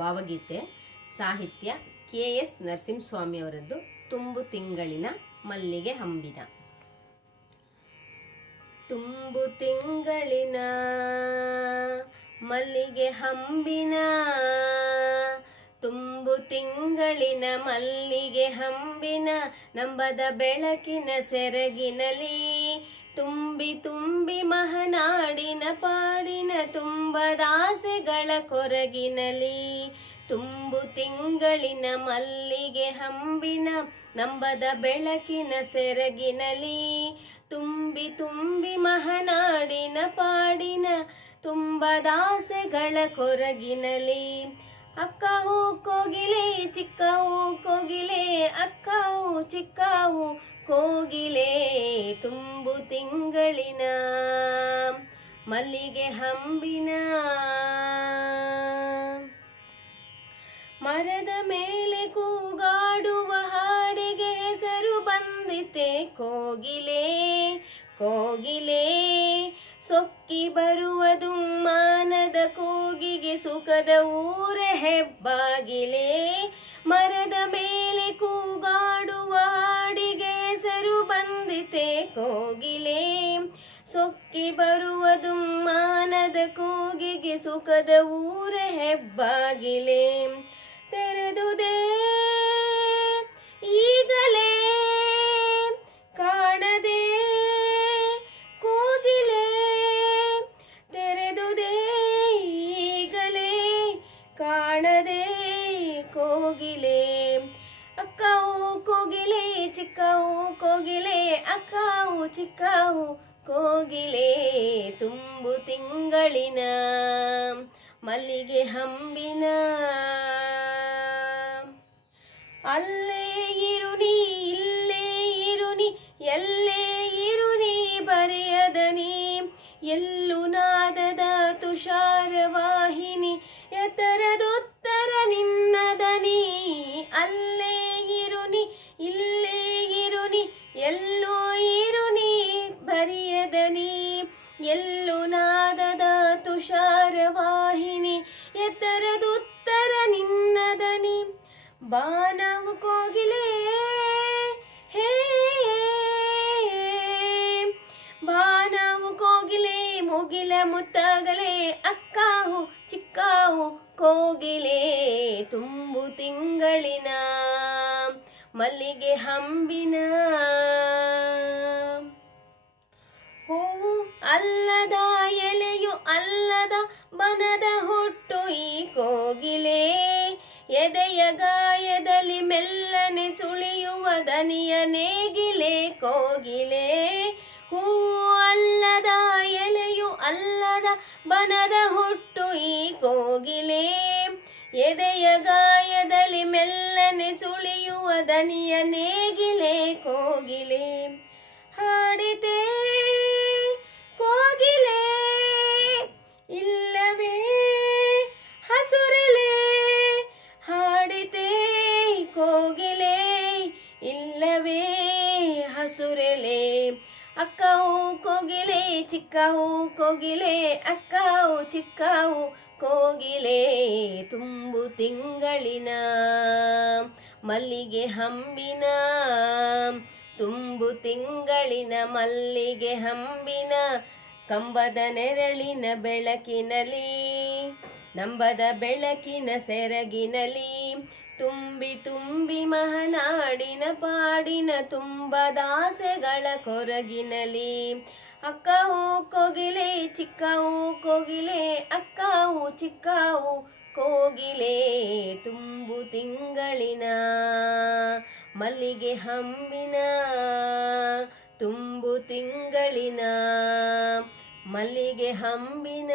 ಭಾವಗೀತೆ. ಸಾಹಿತ್ಯ KS ನರಸಿಂಹಸ್ವಾಮಿ ಅವರದ್ದು. ತುಂಬು ತಿಂಗಳಿನ ಮಲ್ಲಿಗೆ ಹಂಬಿನ. ತುಂಬು ತಿಂಗಳಿನ ಮಲ್ಲಿಗೆ ಹಂಬಿನ, ತುಂಬು ತಿಂಗಳಿನ ಮಲ್ಲಿಗೆ ಹಂಬಿನ, ನಂಬದ ಬೆಳಕಿನ ಸೆರಗಿನಲಿ ತುಂಬಿ ತುಂಬಿ ಮಹನಾಡಿನ ಪಾಡಿನ ತುಂಬದಾಸೆಗಳ ಕೊರಗಿನಲಿ. ತುಂಬು ತಿಂಗಳಿನ ಮಲ್ಲಿಗೆ ಹಂಬಿನ, ನಂಬದ ಬೆಳಕಿನ ಸೆರಗಿನಲಿ ತುಂಬಿ ತುಂಬಿ ಮಹನಾಡಿನ ಪಾಡಿನ ತುಂಬದಾಸೆಗಳ ಕೊರಗಿನಲಿ. ಅಕ್ಕವು ಕೋಗಿಲೆ ಚಿಕ್ಕವು ಕೋಗಿಲೆ, ಅಕ್ಕವು ಚಿಕ್ಕವು ಕೋಗಿಲೆ, ತುಂಬು ತಿಂಗಳಿನ ಮಲ್ಲಿಗೆ ಹಂಬಿನ. ಮರದ ಮೇಲೆ ಕೂಗಾಡುವ ಹಾಡಿಗೆ ಹೆಸರು ಬಂದಿತೆ ಕೋಗಿಲೆ ಕೋಗಿಲೆ, ಸೊಕ್ಕಿ ಬರುವ ದುಮ್ಮಾನದ ಕೂಗಿಗೆ ಸುಖದ ಊರ ಹೆಬ್ಬಾಗಿಲೆ. ಮರದ ಮೇಲೆ ಕೂಗಾಡುವ ಹಾಡಿಗೆ ಹೆಸರು ಬಂದಿತೆ ಕೋಗಿಲೆ, ಸೊಕ್ಕಿ ಬರುವ ದುಮ್ಮಾನದ ಕೂಗಿಗೆ ಸುಖದ ಊರ ಹೆಬ್ಬಾಗಿಲೆ. ತೆರೆದುದೇ ಈಗಲೇ ಕಾಣದೆ ಕೋಗಿಲೆ, ತೆರೆದುದೇ ಈಗಲೇ ಕಾಣದೆ ಕೋಗಿಲೆ. ಅಕ್ಕವು ಕೋಗಿಲೆ ಚಿಕ್ಕವು ಕೋಗಿಲೆ, ಅಕ್ಕವು ಚಿಕ್ಕವು ಕೋಗಿಲೆ, ತುಂಬು ತಿಂಗಳಿನ ಮಲ್ಲಿಗೆ ಹಂಬಿನ. ಅಲ್ಲೇ ಇರುನಿ ಇಲ್ಲೇ ಇರುನಿ ಎಲ್ಲೇ ಇರುನಿ ಬರೆಯದನಿ, ಎಲ್ಲು ನಾದದ ತುಷಾರವಾಹಿನಿ ಎತ್ತರದೊತ್ತರ ನಿನ್ನದನಿ. ಅಲ್ಲೇ ಇರುನಿ ಇಲ್ಲೇ ಇರುನಿ ಎಲ್ಲೋ ಇರುನಿ ಬರೆಯದನಿ, ಎಲ್ಲು ನಾದದ ತುಷಾರವಾಹಿನಿ ಎತ್ತರದೊತ್ತರ ನಿನ್ನದನಿ. ಬಾನವು ಕೋಗಿಲೆ ಹೇ, ಬಾನವು ಕೋಗಿಲೆ ಮುಗಿಲ ಮುತ್ತಾಗಲೇ, ಅಕ್ಕಾವು ಚಿಕ್ಕಾವು ಕೋಗಿಲೆ, ತುಂಬು ತಿಂಗಳಿನ ಮಲ್ಲಿಗೆ ಹಂಬಿನ. ಹೂವು ಅಲ್ಲದ ಎಲೆಯು ಅಲ್ಲದ ಬನದ ಹುಟ್ಟು ಈ ಕೋಗಿಲೆ, ಎದೆಯ ಗಾಯದಲ್ಲಿ ಮೆಲ್ಲನೆ ಸುಳಿಯುವ ದನಿಯ ನೇಗಿಲೆ ಕೋಗಿಲೆ. ಹೂವು ಅಲ್ಲದ ಎಲೆಯು ಅಲ್ಲದ ಬನದ ಹುಟ್ಟು ಈ ಕೋಗಿಲೆ, ಎದೆಯ ಗಾಯದಲ್ಲಿ ಮೆಲ್ಲನೆ ಸುಳಿಯುವ ದನಿಯ ನೇಗಿಲೆ ಕೋಗಿಲೆ. ಹಾಡಿತೆ ಕೋಗಿಲೆ ಇಲ್ಲವೇ ಹಸುರೆಲೆ, ಹಾಡಿತೆ ಕೋಗಿಲೆ ಇಲ್ಲವೇ ಹಸುರೆಲೆ. ಅಕ್ಕವು ಕೋಗಿಲೆ ಚಿಕ್ಕವು ಕೋಗಿಲೆ, ಅಕ್ಕವು ಚಿಕ್ಕವು ಕೋಗಿಲೆ, ತುಂಬು ತಿಂಗಳಿನ ಮಲ್ಲಿಗೆ ಹಂಬಿನ. ತುಂಬು ತಿಂಗಳಿನ ಮಲ್ಲಿಗೆ ಹಂಬಿನ, ಕಂಬದ ನೆರಳಿನ ಬೆಳಕಿನಲಿ ನಂಬದ ಬೆಳಕಿನ ಸೆರಗಿನಲಿ ತುಂಬಿ ತುಂಬಿ ಮಹನಾಡಿನ ಪಾಡಿನ ತುಂಬದಾಸೆಗಳ ಕೊರಗಿನಲಿ. ಅಕ್ಕವು ಕೋಗಿಲೆ ಚಿಕ್ಕವು ಕೋಗಿಲೆ, ಅಕ್ಕವು ಚಿಕ್ಕವು ಕೋಗಿಲೆ, ತುಂಬು ತಿಂಗಳಿನ ಮಲ್ಲಿಗೆ ಹಂಬಿನ. ತುಂಬು ತಿಂಗಳಿನ ಮಲ್ಲಿಗೆ ಹಂಬಿನ.